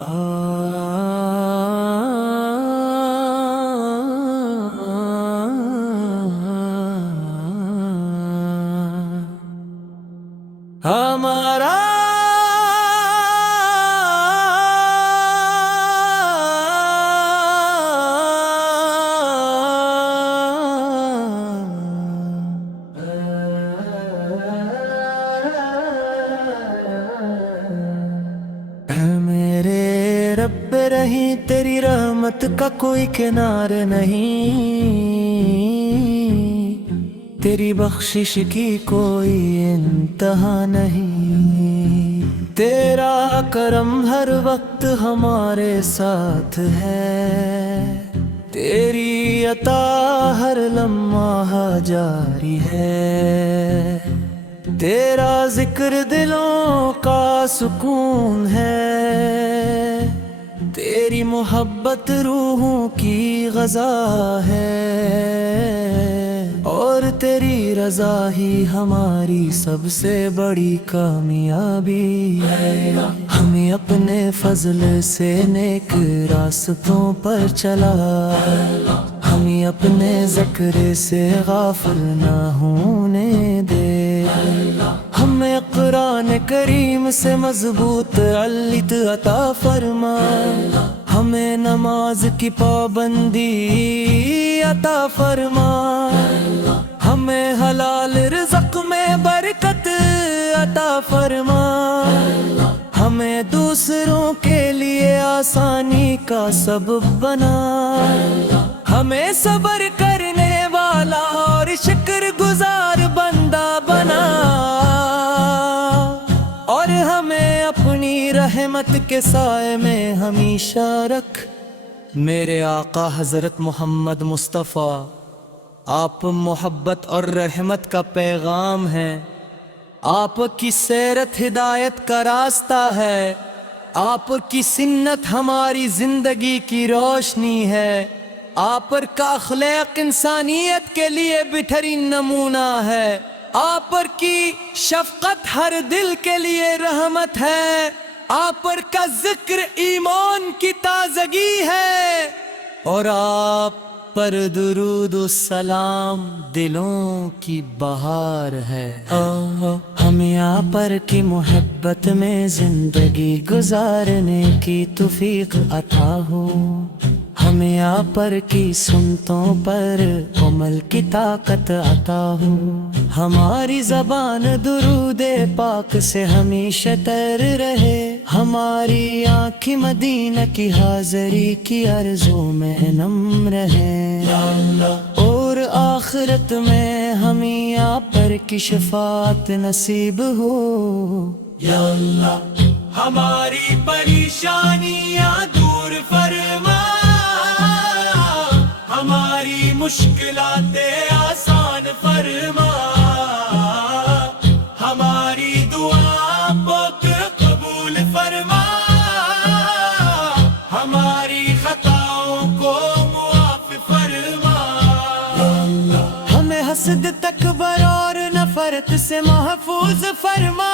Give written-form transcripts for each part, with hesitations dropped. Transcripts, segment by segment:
ہمارا میرے رب رہی تیری رحمت کا کوئی کنار نہیں، تیری بخشش کی کوئی انتہا نہیں، تیرا کرم ہر وقت ہمارے ساتھ ہے، تیری عطا ہر لمحہ جاری ہے، تیرا ذکر دلوں کا سکون ہے، تیری محبت روحوں کی غذا ہے، اور تیری رضا ہی ہماری سب سے بڑی کامیابی ہے۔ ہمیں اپنے فضل سے نیک راستوں پر چلا، ہمیں اپنے ذکر سے غافل نہ ہونے دے، ہمیں قرآن کریم سے مضبوط علت عطا فرما، ہمیں نماز کی پابندی عطا فرما، ہمیں حلال رزق میں برکت عطا فرما، ہمیں دوسروں کے لیے آسانی کا سبب بنا، ہمیں صبر کرنے والا اور شکر گزار بندہ بنا، اور ہمیں اپنی رحمت کے سائے میں ہمیشہ رکھ۔ میرے آقا حضرت محمد مصطفیٰ، آپ محبت اور رحمت کا پیغام ہیں، آپ کی سیرت ہدایت کا راستہ ہے، آپ کی سنت ہماری زندگی کی روشنی ہے، آپ پر کا اخلاق انسانیت کے لیے بہترین نمونہ ہے، آپ پر کی شفقت ہر دل کے لیے رحمت ہے، آپ پر کا ذکر ایمان کی تازگی ہے، اور آپ پر درود و سلام دلوں کی بہار ہے۔ ہمیں آپ پر کی محبت میں زندگی گزارنے کی توفیق عطا ہو، ہمیں آپ پر کی سنتوں پر عمل کی طاقت عطا ہو، ہماری زبان درود پاک سے ہمیشہ تر رہے، ہماری آنکھ مدینہ کی حاضری کی آرزو میں نم رہے، اور آخرت میں ہمیں آپ پر کی شفاعت نصیب ہو۔ یا اللہ ہماری پریشانیاں دور فرما، ہماری مشکلات آسان فرما، ہماری دعا بہت قبول فرما، ہماری خطاؤں کو معاف فرما، ہمیں حسد تکبر اور نفرت سے محفوظ فرما،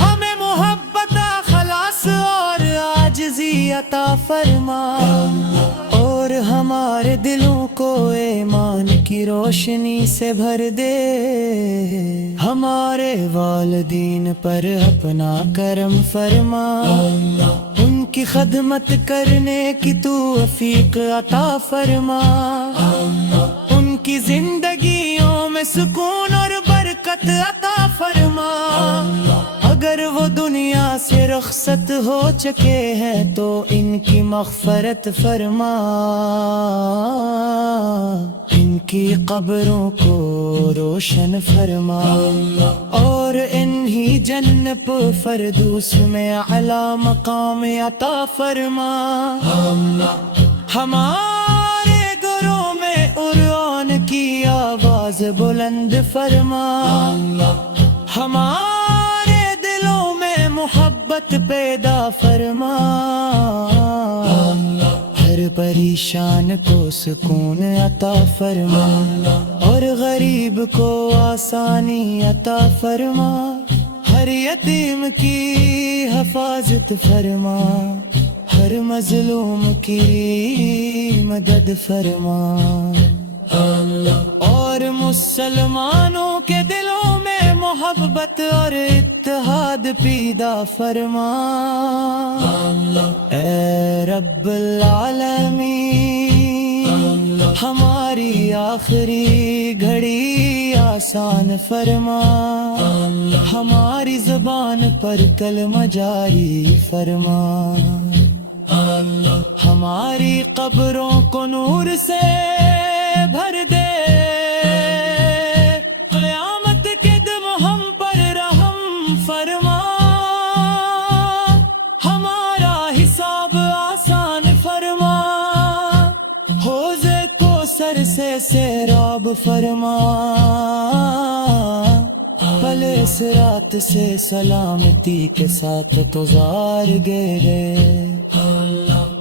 ہمیں محبت خلاص اور عاجزی عطا فرما، اور ہمارے دلوں کو ایمان کی روشنی سے بھر دے، ہمارے والدین پر اپنا کرم فرما، ان کی خدمت کرنے کی توفیق عطا فرما، ان کی زندگیوں میں سکون اور برکت عطا فرما، اگر وہ دنیا سے رخصت ہو چکے ہیں تو ان کی مغفرت فرما، ان کی قبروں کو روشن فرما، اور انہی جنت فردوس میں اعلی مقام عطا فرما، ہمارے گھروں میں قرآن کی آواز بلند فرما، ہمارے دلوں میں محبت پیدا فرما، ہر پریشان کو سکون عطا فرما، اور غریب کو آسانی عطا فرما، ہر یتیم کی حفاظت فرما، ہر مظلوم کی مدد فرما، اور مسلمانوں کے دلوں میں محبت اور اتحاد پیدا فرما۔ اے رب العالمین، ہماری آخری گھڑی آسان فرما، ہماری زبان پر کلمہ جاری فرما، ہماری قبروں کو نور سے بھر دے، قیامت کے دن ہم پر رحم فرما، ہمارا حساب آسان فرما، حوض کوثر سے سیراب فرما، پلے صراط سے سلامتی کے ساتھ گزار گئے،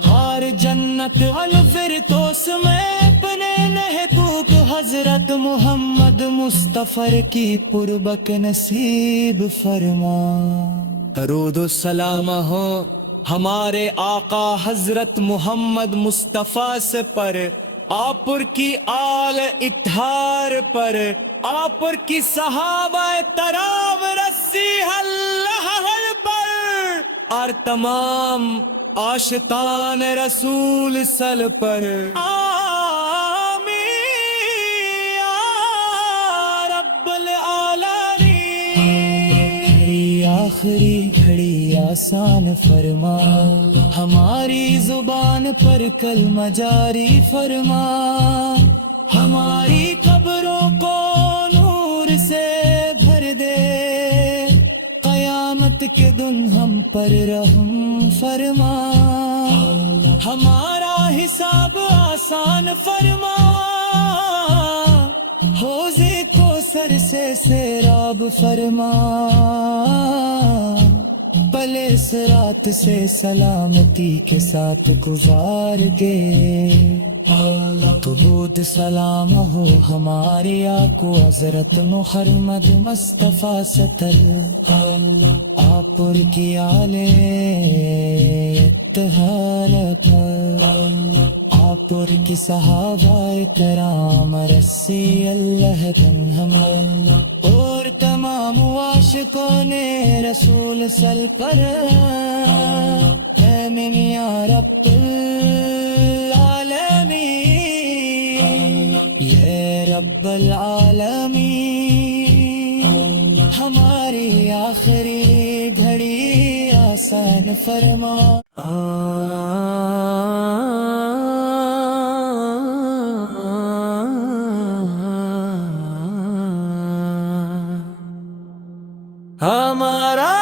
ہر جنت الفردوس میں اپنے محبوب حضرت محمد مصطفی کی قربت نصیب فرما۔ درود و سلام ہو ہمارے آقا حضرت محمد مصطفیٰ سے پر، آپ پر کی آل اطہار پر، آپ پر کی صحابہ کرام رسی اللہ پر، اور تمام عاشقان رسول صل پر، آمین یا رب العالمین۔ آخری گھڑی آسان فرما، ہماری زبان پر کلمہ جاری فرما، ہماری قبروں کو نور سے بھر دے، قیامت کے دن ہم پر رحم فرما، ہمارا حساب آسان فرما، حوض کوثر سے سیراب فرما، پلے صراط سے سلامتی کے ساتھ گزار گئے۔ درود سلام ہو ہمارے آقا حضرت محمد مصطفیٰ ستر، آپ پر کی آل اتحاد پر، آپ پر کی صحابہ کرام رسی اللہ تنہم، اور تمام عاشقوں نے رسول صل پر، آمین یا رب العالمین، یا رب العالمین، ہماری آخری گھڑی آسان فرما۔ ہمارا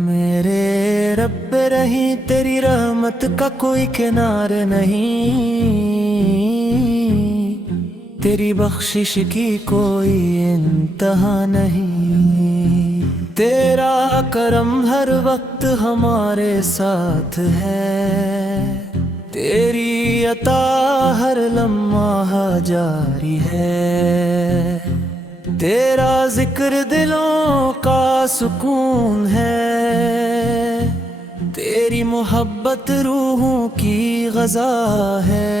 میرے رب رہی تیری رحمت کا کوئی کنار نہیں، تیری بخشش کی کوئی انتہا نہیں، تیرا کرم ہر وقت ہمارے ساتھ ہے، تیری عطا ہر لمحہ جاری ہے، تیرا ذکر دلوں کا سکون ہے، تیری محبت روحوں کی غذا ہے،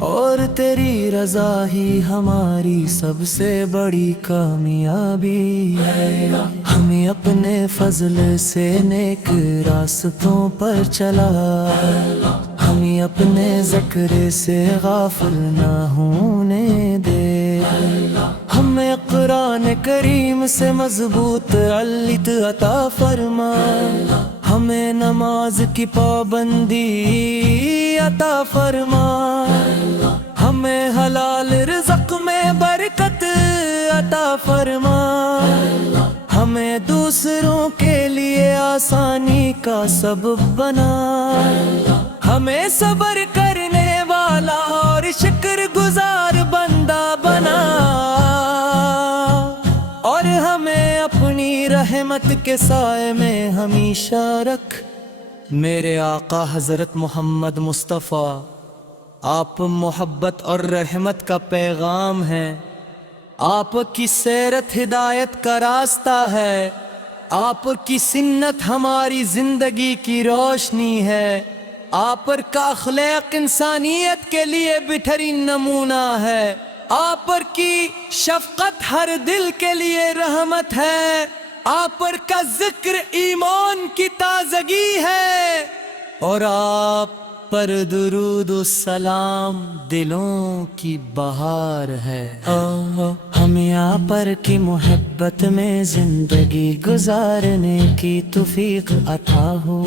اور تیری رضا ہی ہماری سب سے بڑی کامیابی ہے۔ ہمیں اپنے فضل سے نیک راستوں پر چلا، ہمیں اپنے ذکر سے غافل نہ ہونے دے، ہمیں قرآن کریم سے مضبوط علت عطا فرما، ہمیں نماز کی پابندی عطا فرما، ہمیں حلال رزق میں برکت عطا فرما، ہمیں دوسروں کے لیے آسانی کا سبب بنا، ہمیں صبر کرنے والا اور شکر گزار بندہ بنا، رحمت کے سائے میں ہمیشہ رکھ میرے آقا حضرت محمد مصطفیٰ آپ محبت اور رحمت کا پیغام ہیں، آپ کی سیرت ہدایت کا راستہ ہے، آپ کی سنت ہماری زندگی کی روشنی ہے، آپ کا اخلاق انسانیت کے لیے بہترین نمونہ ہے، آپ کی شفقت ہر دل کے لیے رحمت ہے، آپ کا ذکر ایمان کی تازگی ہے، اور آپ پر درود و سلام دلوں کی بہار ہے۔ ہمیں آپ پر کی محبت میں زندگی گزارنے کی توفیق عطا ہو،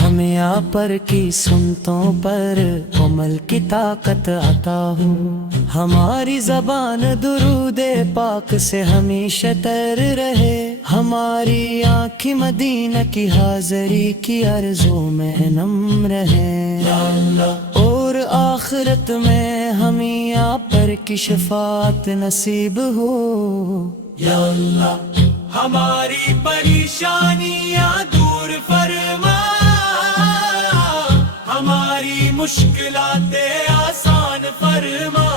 ہمیں آپ پر کی سنتوں پر عمل کی طاقت عطا ہو، ہماری زبان درود پاک سے ہمیشہ تر رہے، ہماری آنکھ مدینہ کی حاضری کی آرزو میں نم رہے، اور آخرت میں ہمیں آپ پر کی شفاعت نصیب ہو۔ یا اللہ ہماری پریشانیاں دور فرما، ہماری مشکلات آسان فرما،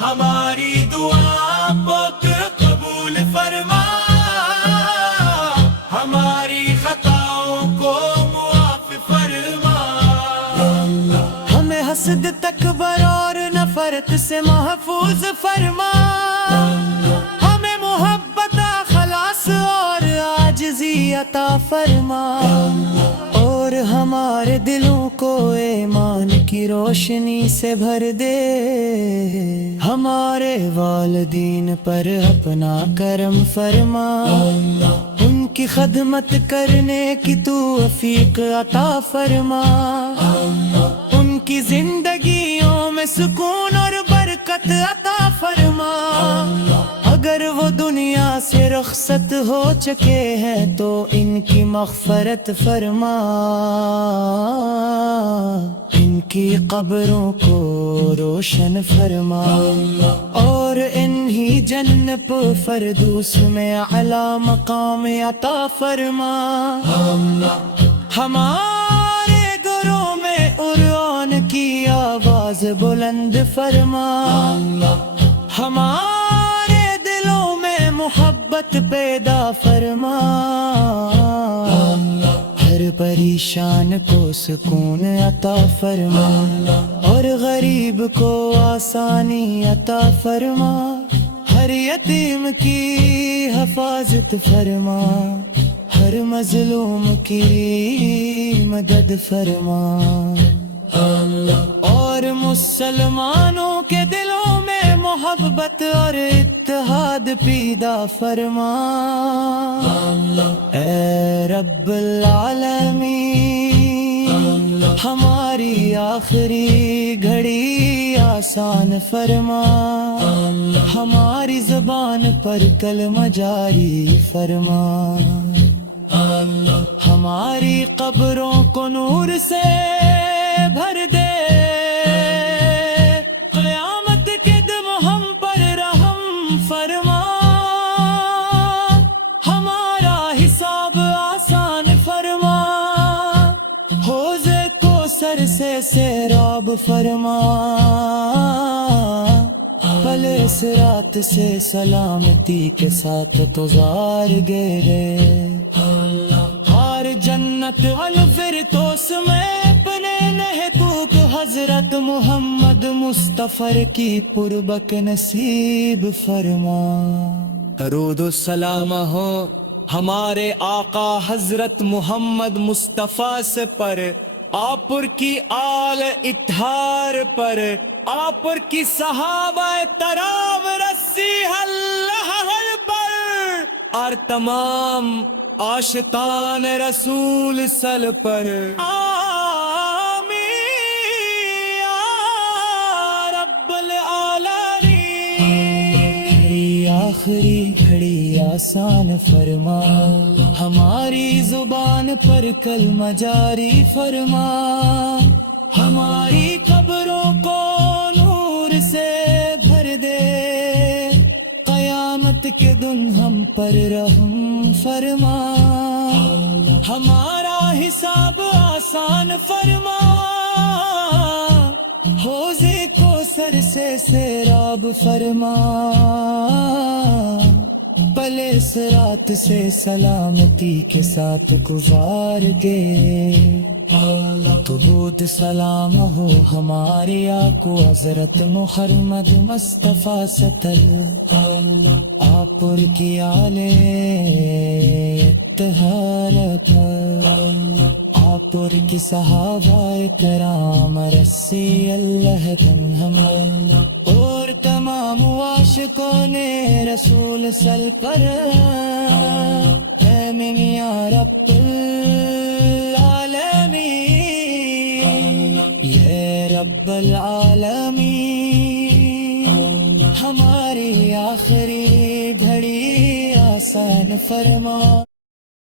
ہماری دعا پاک قبول فرما، ہماری خطاؤں کو معاف فرما، ہمیں حسد تکبر اور نفرت سے محفوظ فرما، ہمیں محبت خلاص اور عاجزی عطا فرما، اور ہمارے دلوں کو ایمان کی روشنی سے بھر دے، ہمارے والدین پر اپنا کرم فرما، ان کی خدمت کرنے کی توفیق عطا فرما، ان کی زندگیوں میں سکون اور برکت عطا فرما، اگر وہ دنیا سے رخصت ہو چکے ہیں تو ان کی مغفرت فرما، ان کی قبروں کو روشن فرما، اور انہی جنت فردوس میں اعلی مقام عطا فرما، ہمارے گھروں میں قرآن کی آواز بلند فرما، ہمارے دلوں میں محبت پیدا فرما، ہر پریشان کو سکون عطا فرما، اور غریب کو آسانی عطا فرما، ہر یتیم کی حفاظت فرما، ہر مظلوم کی مدد فرما، اور مسلمانوں کے دلوں میں محبت اور اتحاد پیدا فرما، اے رب العالمین ہماری آخری گھڑی آسان فرما، ہماری زبان پر کلمہ جاری فرما، ہماری قبروں کو نور سے بھر دے، قیامت کے دن ہم پر رحم فرما، ہمارا حساب آسان فرما، حوض کوثر سے سیراب فرما، پل صراط سے سلامتی کے ساتھ گزار گئے، ہر جنت الفردوس میں اپنے محبوب حضرت محمد مصطفی کی قربت نصیب فرما۔ درود و سلام ہو ہمارے آقا حضرت محمد مصطفیٰ سے پر، آپ کی آل اطہار پر، آپ کی صحابہ کرام رسی اللہ پر، اور تمام عاشقان رسول صل پر، آمین یا رب العالمین۔ آخری گھڑی آسان فرما، ہماری زبان پر کلمہ جاری فرما، ہماری قبروں کو نور سے بھر دے، قیامت کے دن ہم پر رحم فرما، ہمارا حساب آسان فرما، حوضے کو سر سے سیراب فرما، پلے صراط سے سلامتی کے ساتھ گزار دے، تو بود سلام ہو ہمارے آقا حضرت محمد مصطفیٰ ستر، آپ پر کی آلے اتحارت، آپ پر کی صحابہ کرام رسی اللہ تنہم، اور تمام عاشقوں نے رسول سل پر، اے میاں رب العالمین، یہ رب العالمین، ہماری آخری گھڑی آسان فرما۔